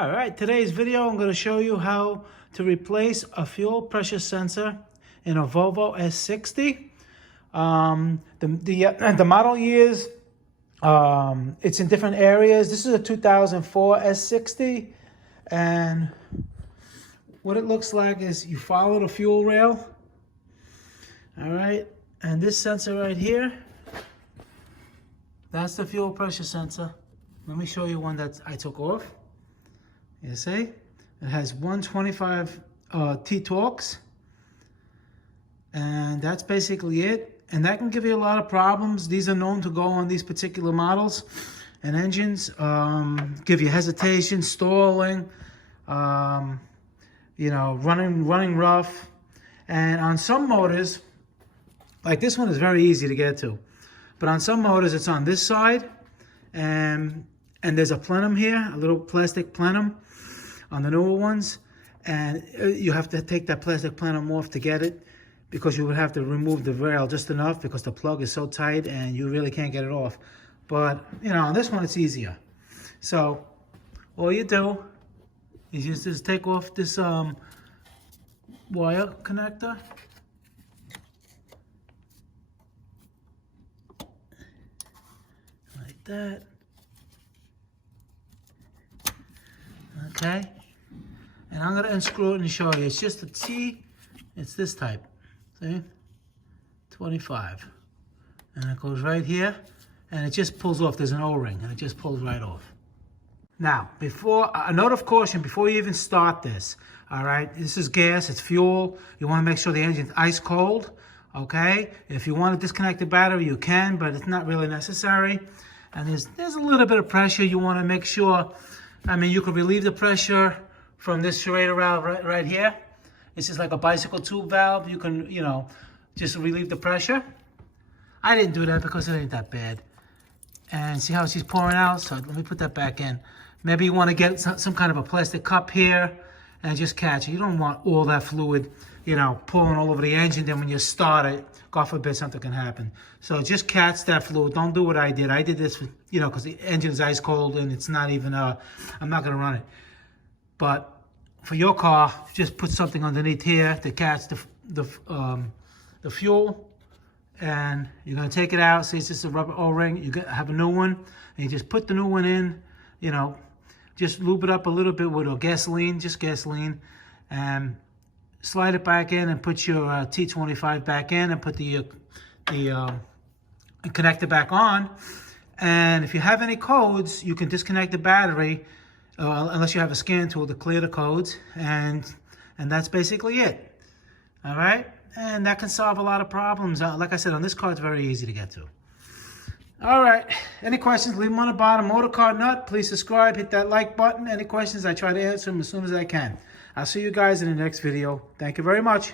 All right, today's video I'm going to show you how to replace a fuel pressure sensor in a Volvo S60. The model years, it's in different areas. This is a 2004 S60, and what it looks like is you follow the fuel rail. All right, and this sensor right here, that's the fuel pressure sensor. Let me show you one that I took off. You see, it has 125 T-Torx, and that's basically it. And that can give you a lot of problems. These are known to go on these particular models and engines. Give you hesitation, stalling, running rough. And on some motors, like this one is very easy to get to, but on some motors it's on this side, and there's a plenum here, a little plastic plenum on the newer ones, and you have to take that plastic plenum off to get it, because you would have to remove the rail just enough because the plug is so tight and you really can't get it off. But on this one it's easier. So all you do is you just take off this wire connector, like that. Okay, and I'm going to unscrew it and show you. It's just a T, it's this type, see, 25, and it goes right here, and it just pulls off. There's an O-ring, and it just pulls right off. Now, before, a note of caution before you even start this, all right, this is gas, it's fuel. You want to make sure the engine's ice cold, okay? If you want to disconnect the battery, you can, but it's not really necessary. And there's a little bit of pressure. You want to make sure, you could relieve the pressure from this serrator valve right here. This is like a bicycle tube valve. You can, just relieve the pressure. I didn't do that because it ain't that bad. And see how she's pouring out? So let me put that back in. Maybe you want to get some kind of a plastic cup here and just catch it. You don't want all that fluid, pouring all over the engine. Then when you start it, God forbid something can happen. So just catch that fluid. Don't do what I did. I did this, because the engine is ice cold and it's not even, I'm not going to run it. But for your car, just put something underneath here to catch the fuel. And you're going to take it out. See, it's just a rubber O-ring. You have a new one. And you just put the new one in, just lube it up a little bit with a gasoline, just gasoline. And slide it back in and put your T25 back in and put the connector back on. And if you have any codes, you can disconnect the battery unless you have a scan tool to clear the codes. And that's basically it. All right? And that can solve a lot of problems. Like I said, on this car, it's very easy to get to. All right. Any questions, leave them on the bottom. Motor Car Nut, please subscribe. Hit that like button. Any questions, I try to answer them as soon as I can. I'll see you guys in the next video. Thank you very much.